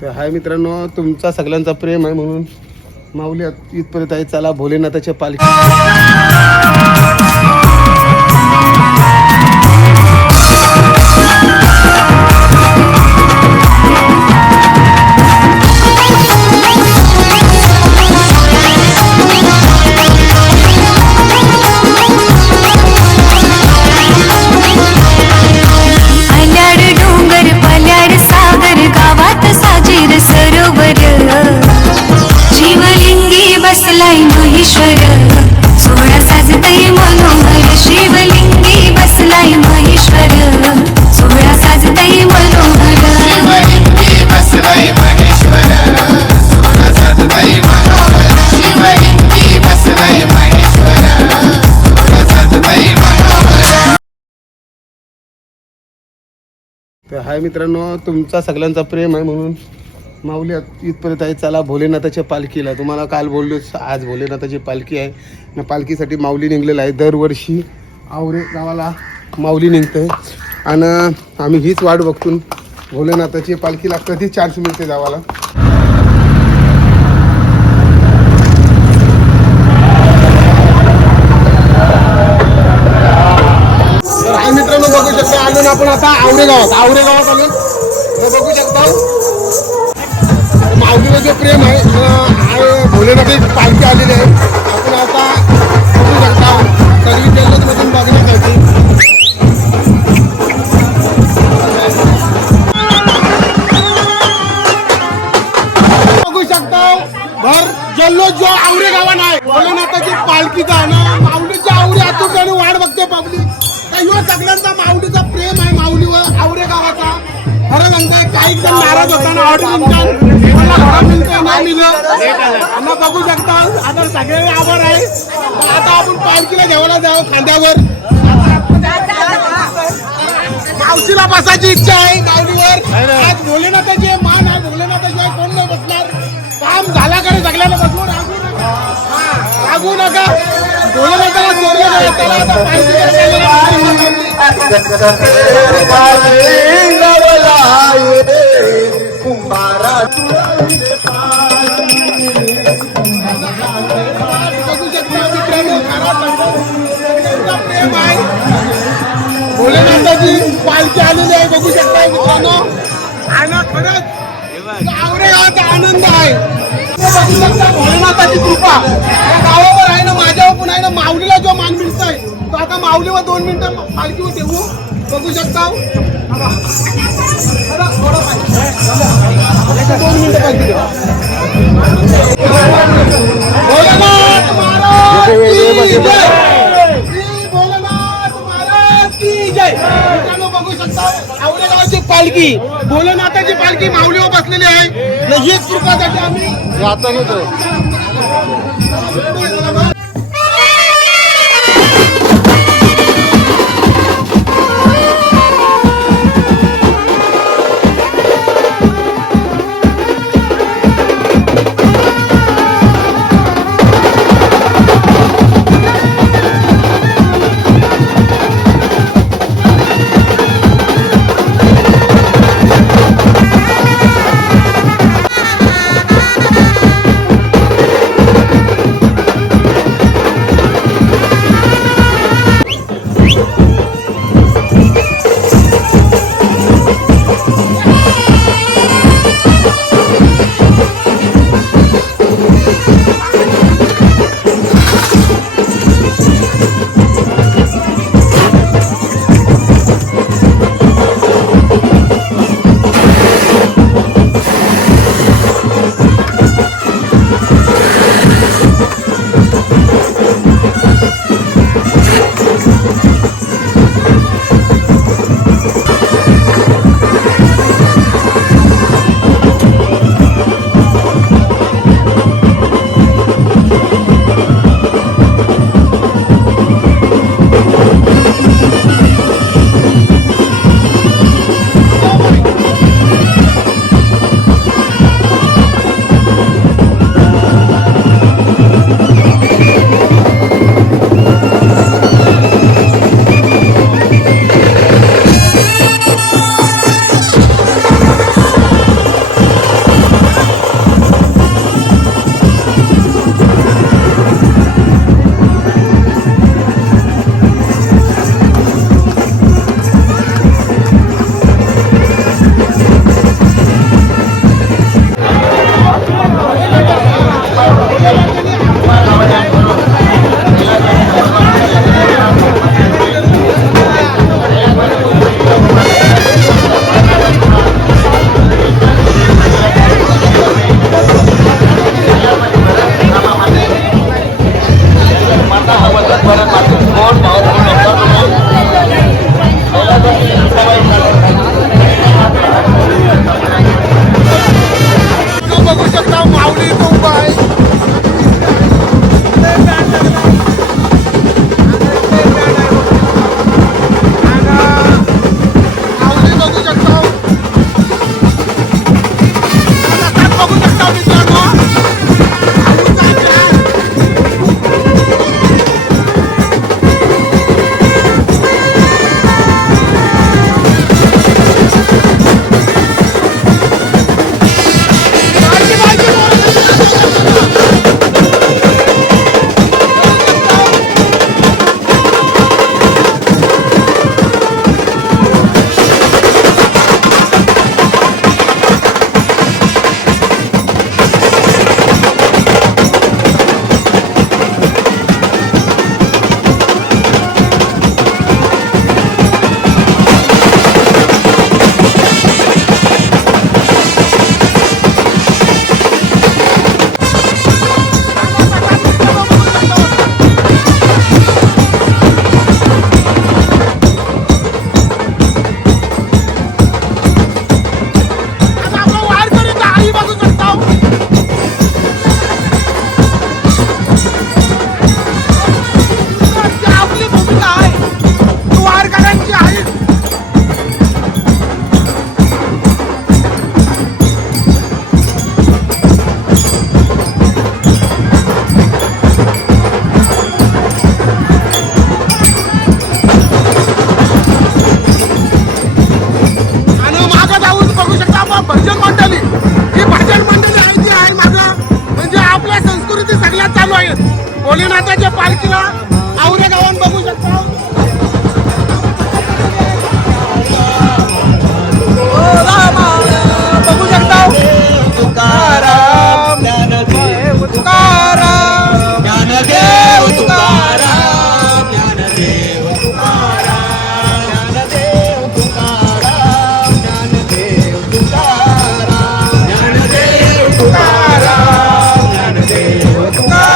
तर हाय मित्रांनो, तुमचा सगळ्यांचा प्रेम आहे म्हणून माऊली इथपर्यंत आहे. चला भोलेनाथाच्या पालखी. तर हाय मित्रांनो, तुमचा सगळ्यांचा प्रेम आहे म्हणून माऊली इथपर्यंत आहे. चला भोलेनाथाच्या पालखीला. तुम्हाला काल बोललो, आज भोलेनाथाची पालखी आहे ना. पालखीसाठी माऊली निघलेला आहे. दरवर्षी आवरे गावाला माऊली निघते आणि आम्ही हीच वाट बघतून भोलेनाथाची पालखीला कधी चान्स मिळते जावाला. मित्रांनो बघू शकता, आलो ना आपण आता आवरे गावात आलो. बघू शकता माऊलीला जे प्रेम आहे भोलेनाथाची पालखी आलेली आहे. आपण आता बघू शकता सर्विस जल्लोषमधून बघण्यासाठी. बघू शकता भर जल्लोष जो आवरे गावात आहे भोलेनाथाची पालखीचा ना. माऊलीची आवरे आतुरपणे वाट बघते पब्लिक. सगळ्यांचा माऊलीचा प्रेम आहे माऊलीवर आवरे गावाचा. खरं सांगताय काही जण नाराज होताना ऑर्डर मिळतं बघू शकता. आता सगळे आभार आहे. आता आपण पालखीला घ्यायला जावं खांद्यावर. मावशीला बसायची इच्छा आहे माऊलीवर. आज भोलेनाथाची मान आहे. भोलेनाथाशिवाय कोण नाही बसणार. काम झाला करे सगळ्यांना बसवून रागू नका. भोलेनाथाला चोरलं भोलेनाथाची पालखी आलेली आहे. बघू शकता मित्रांनो. आणि खरंच आवरे गावाचा आनंद आहे. बघू शकता भोलेनाथाची कृपा या गावावर आहे ना, माझ्यावर पण आहे ना. माऊलीला जो मान मिळतोय तो आता माऊलीवर 2 मिनिटं पालखीवर देऊ. बघू शकता 2 मिनिटं पालखी देऊ. भोलेनाथ महाराज की जय. भोलेनाथ महाराज की जय. मित्रांनो बघू शकता आवरे गावाची पालखी, भोलेनाथाची पालखी माऊलीवर बसलेली आहे. हीच कृपासाठी आम्ही जातो. भोलेनाथाच्या पालखीला आवरे गावात बघू शकता. बघू शकता तुकाराम ज्ञानदेव तुकाराम ज्ञानदेव तुकाराम ज्ञानदेव तुकाराम ज्ञानदेव तुकाराम ज्ञानदेव तुकाराम ज्ञानदेव तुकाराम ज्ञानदेव तुकाराम.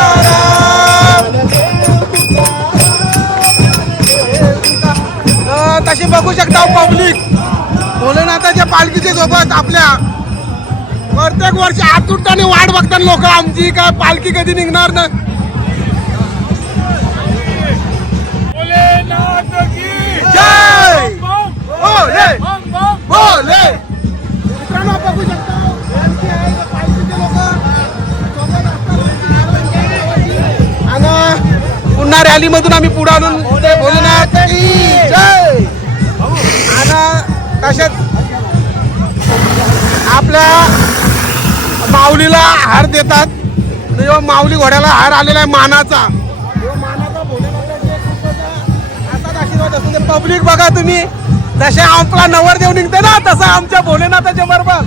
तशी बघू शकता पब्लिक भोलेनाथाच्या पालखीच्या सोबत आपल्या प्रत्येक वर्षी आतुरताने वाट बघतात लोक आमची काय पालखी कधी निघणार ना. भोलेनाथ की जय. भोले भोले. मित्रांनो बघू शकता पालखीचे लोक आणि पुन्हा रॅली मधून आम्ही पुढे आणून भोलेनाथ की जय. आणि तसेच आपल्या माऊलीला हार देतात. माऊली घोड्याला हार आलेला आहे मानाचा. आशीर्वाद असून ते पब्लिक बघा तुम्ही जसे आपला नवरदेव निघते ना तसं आमच्या भोलेनाथाच्या बरोबर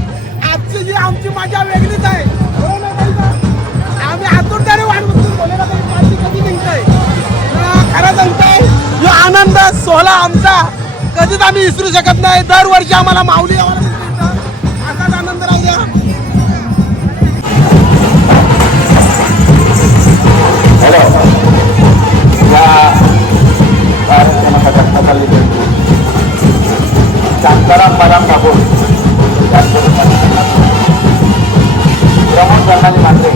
आजची जी आमची मजा वेगळीच आहे. आम्ही आतुरतेने वाट बघतो भोलेनाथाची पालखी कधी निघतंय. खरं सांगतोय जो आनंद सोहळा आमचा कधीच आम्ही विसरू शकत नाही. दरवर्षी आम्हाला माऊली असाच आनंद राहू द्या. शांताराम बाराम बाबू प्रमोद करणारी मात्रे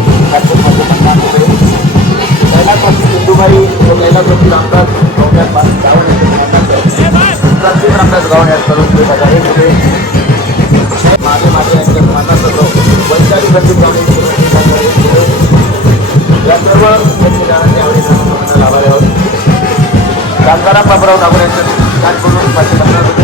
कैलासवासी सिंधुबाई व कैलासवासी रामदास गवण्यात प्रत्येक रामदास गवण्यात करून देत आहे. मागे मागे यांच्या मानात होतो वैचारिक गणित या सर्व व्यक्तिदारांनी आवडी लाभाले आहोत. शांताराम बाबूराव ठाकूर यांचं ठिकाण करून पाठी करणार होते.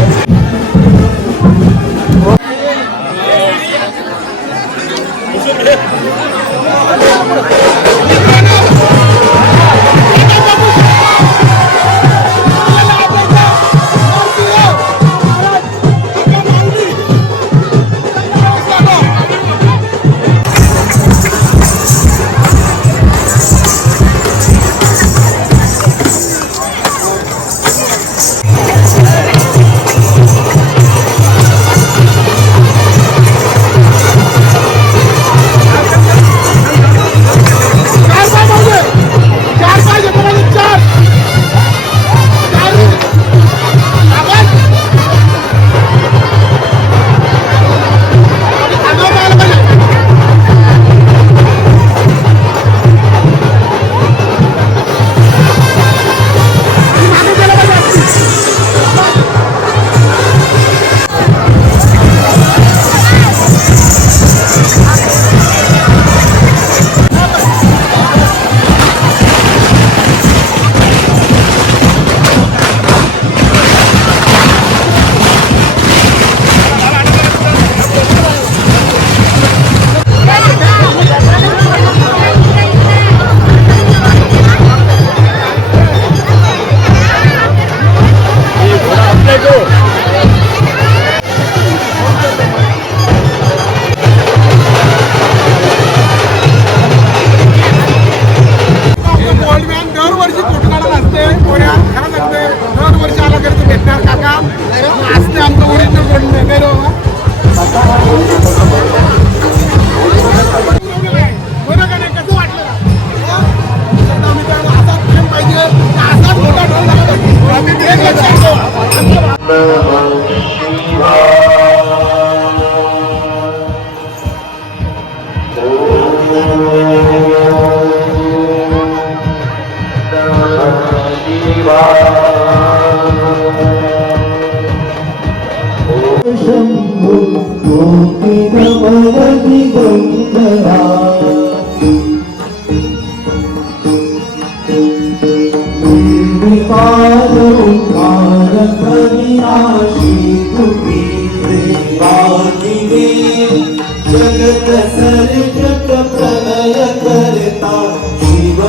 जगत सर्जक प्रलय करता शिव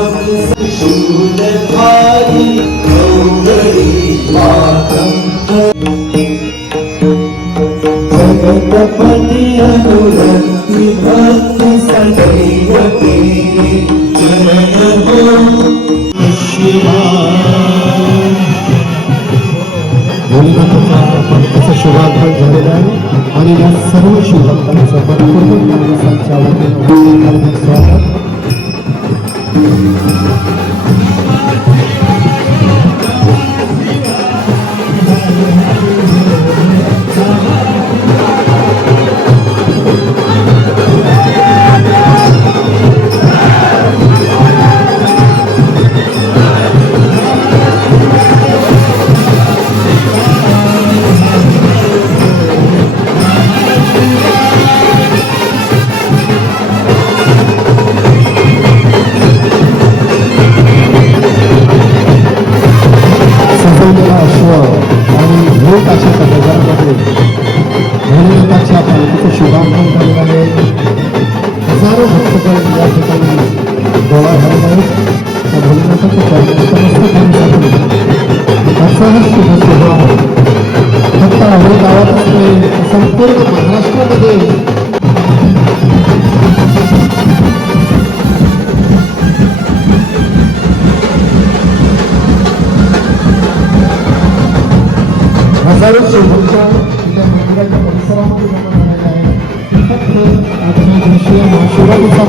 जगतपति अनुरक्ति भक्ति सदैव तेरे चरण हो शिवाय। भोलेनाथाचा शुभागमन झालेला आहे आणि या सर्व शिवभक्तांचं मनपूर्वक माणसांच्या वतीनं स्वागत. भोलेनाथाच्या गजरामध्ये भोलेनाथाच्या पालखीचं शुभागमन झालेलं आहे. हजारो भक्तगण या ठिकाणी गोळा झालेला आहे. त्या भोलेनाथाच्या पालखीसाठी असा हा शुभ सोहळा फक्त आवडी गावातच नाही, संपूर्ण महाराष्ट्रामध्ये हजारो शिवभक्त या मंदिराच्या परिसरामध्ये जमा झालेले आहे. फक्त आजच्या दिवशी महाशिवरात्रीचा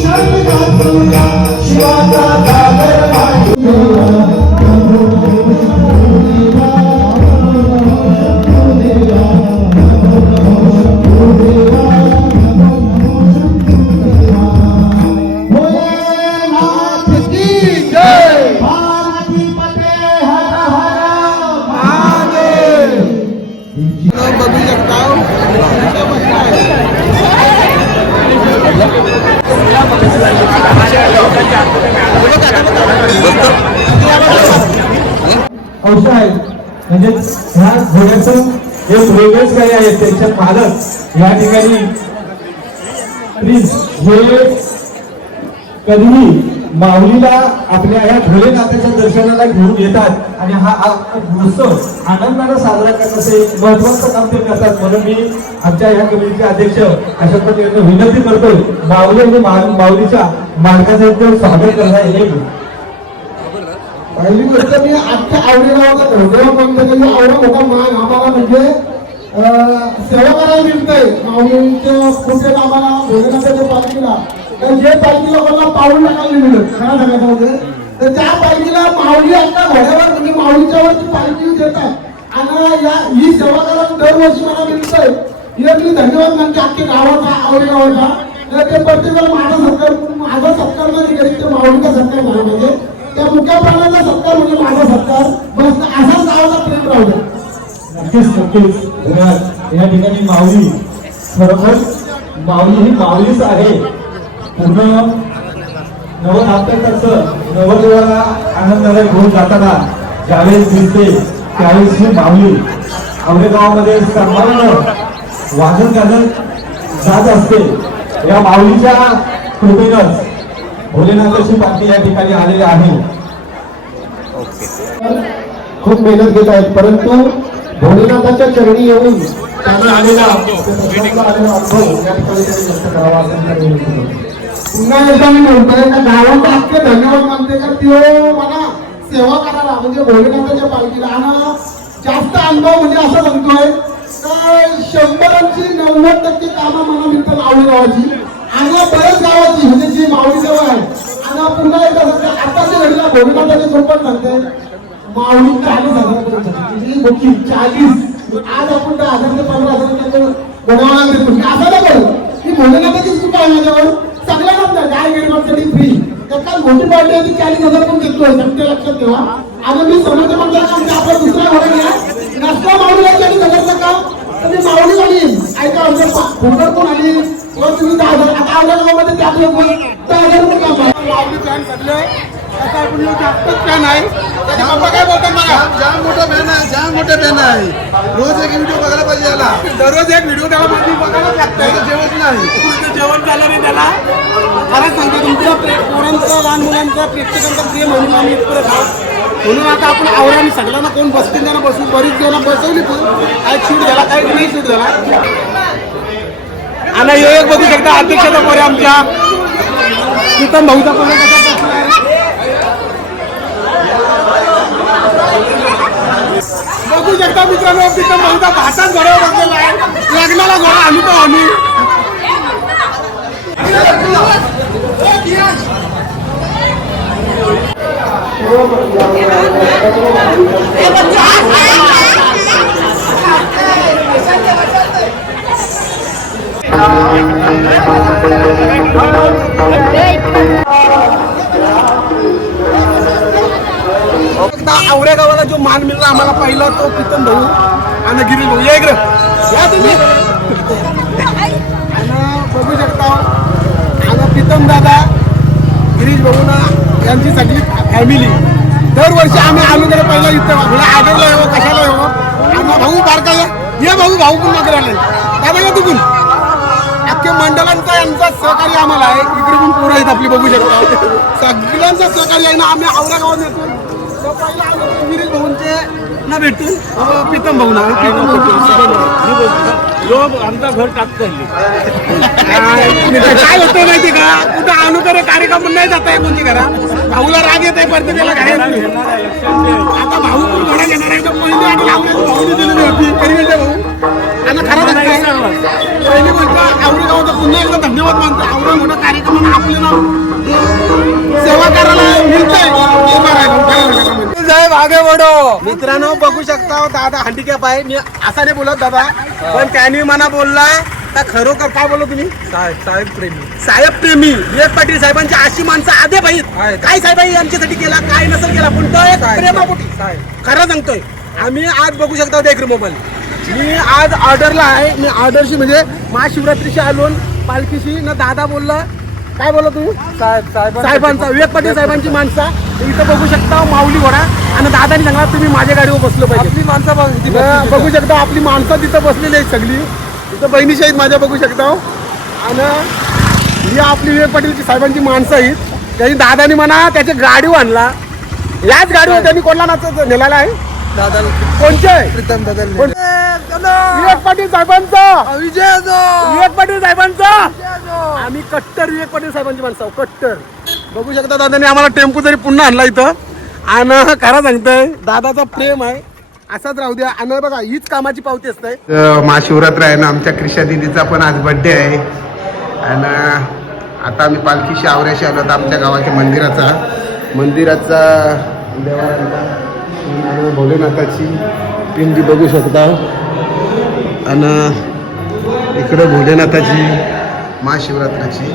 Shut शिवाचा सागर बघू शकता अंश आहेत म्हणजे ह्या घोड्याचं जे वेगळेच काही आहेत त्यांच्या मालक या ठिकाणी प्लीज हे कधीही माऊलीला आपल्या या भोलेनाथाच्या दर्शनाला घेऊन येतात आणि हा उत्सव आनंदाने साजरा करण्याचं एक महत्वाचं काम ते करतात. म्हणून मी आमच्या या कमिटीचे अध्यक्ष अशा पद्धतीने विनंती करतोय माऊली आणि माऊलीच्या मालकाचं स्वागत करणार हे पहिली गोष्ट मी आजच्या आवडीगावाचा धोदेव म्हणतो आवडा मोठा मान आम्हाला म्हणजे सेवा करायला मिळतंय माऊलींच्या कुठे आम्हाला भोलेनाथाच्या पालखीला तर जे पालखी लोकांना पाऊल टाकायला मिळत खरा सांगायचं म्हणजे तर त्या पालखीला माऊली आता घोड्यावर म्हणजे माऊलीच्या वरती पालखी देतात आणि या ही सेवा करायला दरवर्षी मला मिळतंय हे मी धन्यवाद मानते अख्ख्या गावाचा आवडीगावाचा तर ते प्रत्येकाला माझा सत्कार नाही करीत ते माऊलीचा सत्कार झाला पाहिजे त्या मुख्य प्राण्याचा सत्कार म्हणजे माझा सत्कार बस असाच गावाचा प्रेम राहू द्या. नक्कीच नक्कीच या ठिकाणी माऊली खरोखर माऊली ही माऊलीच आहे. पूर्ण नवनाथकाचं नवदेवाला आनंदाला घेऊन जाताना ज्यावेळेस दिसते त्यावेळेस ही माऊली औरेगावामध्ये सर्वांना वादन करत जात असते. या माऊलीच्या कृपेनंच भोलेनाथाची पालखी या ठिकाणी आलेली आहे. खूप मेहनत घेत आहेत परंतु भोलेनाथाच्या चरणी येऊन त्यांना आलेला अनुभव या ठिकाणी व्यक्त करावा असं पुन्हा एकदा मी म्हणतोय का गावाचा अख्खे धन्यवाद मानते का तो मला सेवा करायला म्हणजे भोलेनाथाच्या पालखीला आणि जास्त अनुभव म्हणजे असं म्हणतोय का 100% कामं मला मिळतात आवडी गावाची आणि बऱ्याच गावाची म्हणजे जी माऊली जवळ आहे आणि पुन्हा एकदा आताच्या घडीला भोलेनाथाच्या स्वरूपात सांगते माऊली 40,000 बुकिंग 40 आज आपण 10,000 ते 15,000 बनवायला देतो असं नाही करत की भोलेनाथाची चूक आहे माझ्यावर सगळ्यांना काय गरीबांसाठी फ्री एका मोठी पार्टी आहे ती 40,000 पण देतोय सत्य लक्षात ठेवा. आणि मी समजतो म्हणतो आपला दुसरा घोडा घ्या नसला माऊलीला 40,000 का तर मी माऊली झाली ऐका आमच्या कोण आली तुम्ही 10,000 आता आपल्या गावामध्ये त्या 10,000 रुपये काम माऊली प्लॅन करले त्याचा आपण जास्तच प्लॅन आहे. त्याच्या बाबा काय बोलतात मला जाम मोठा फॅन आहे जाम मोठा फॅन आहे. रोज एक व्हिडिओ बघायला पाहिजे याला दररोज एक व्हिडिओ त्याला माझी बघायलाच लागतं. जेवण नाही जेवण झालं नाही त्याला खरंच सांगतो तुमच्या पोरांचं लहान मुलांचं प्रेक्षकांचं प्रेम म्हणून आम्ही इतकं खात म्हणून आता आपण आवराने सगळ्यांना कोण बसतील त्यांना बसून बरीच जण बसवली पण काय शूट झाला काही नाही शूट झाला. आणि हे एक बघू शकता अध्यक्षाचा पोरे आमच्या प्रीतम भाऊचा पोरे कसा बसलाय बघू शकता मित्रांनो. प्रीतम भाऊचा भाषात घरावर बसलेला आहे लग्नाला घोडा आम्ही तो आम्ही आवड्या गावाला जो मान मिळला आम्हाला पहिला तो प्रीतम भाऊ आणि गिरीश भाऊ या इकडे या तुम्ही आणि बघू शकता आणि प्रीतम दादा गिरीश भाऊ ना यांची सगळी फॅमिली दरवर्षी आम्ही आलो तर पहिला इथं आढळलो हो कशाला हो आणि भाऊ बारका ये भाऊ पुन्हा करायला दादा या तिकून अख्ख्या मंडळांचा यांचा सहकार्य आम्हाला आहे. इकडे पण पोरं आहेत आपली बघू शकता सगळ्यांचं सहकार्य आहे ना आम्ही आवरा गावात येतो पहिला गिरीश भाऊंचे ना भेटून प्रीतम भाऊ ना आमचा घर टाकतो काय होतं माहिती का कुठं अनुकर कार्यक्रम नाही जात आहे कोणती घरा भाऊला राग येत आहे प्रत्येकाला घरात आता भाऊ पण घोडा घेणार आहे तर पहिली आणि भाऊने दिलेली होती परिवेश भाऊ आणि खरं पहिली गोष्ट आवडी गावाचा पुन्हा एकदा धन्यवाद मानतो आवडा मोठा कार्यक्रम आपल्याला मित्रांनो बघू शकता दादा हँडिकॅप आहे. मी असा नाही बोलत दादा, पण त्यांनी मला बोलला का खरोखर काय बोललो तुम्ही साहेब प्रेमी विवेक पाटील साहेबांची अशी माणसं आधे पाहिजे. काय साहेबांनी आमच्यासाठी केला, काय नसेल केला, पण तो एक प्रेमापोटी खरं सांगतोय. आम्ही आज बघू शकता एक मोबाईल मी आज ऑर्डरला आहे. मी ऑर्डरशी म्हणजे महाशिवरात्रीशी आलो पालखीशी ना. दादा बोलला काय बोलला तुम्ही साहेबांचा विवेक पाटील साहेबांची माणसं इथं बघू शकता माऊली घोडा. आणि दादानी सांगा तुम्ही माझ्या गाडीवर बसलो पाहिजे. आपली माणसं बघू शकता, आपली माणसं तिथं बसलेली आहेत सगळी. इथं बहिणीशी आहेत माझ्या बघू शकता. आणि ही आपली विवेक पाटील साहेबांची माणसं आहेत. त्यांनी दादानी म्हणा त्याच्या गाडीवर आणला. याच गाडीवर त्यांनी कोणला नेलेला आहे कोणचे विवेक पाटील साहेबांचा विवेक पाटील साहेबांचा. आम्ही कट्टर विवेक पाटील साहेबांची माणसं कट्टर. बघू शकता दादाने आम्हाला टेम्पो तरी पुन्हा आणला इथं. आणि खरं सांगतोय दादाचा प्रेम आहे असाच राहू द्या. आणि बघा हीच कामाची पावती असते. महाशिवरात्र आहे ना, आमच्या क्रिशा दिदीचा पण आज बर्थडे आहे. आणि आता आम्ही पालखीशी आवऱ्याशी आलो होतो आमच्या गावाच्या मंदिराचा देवाचा भोलेनाथाची पिंडी बघू शकता. आणि इकडं भोलेनाथाची महाशिवरात्राची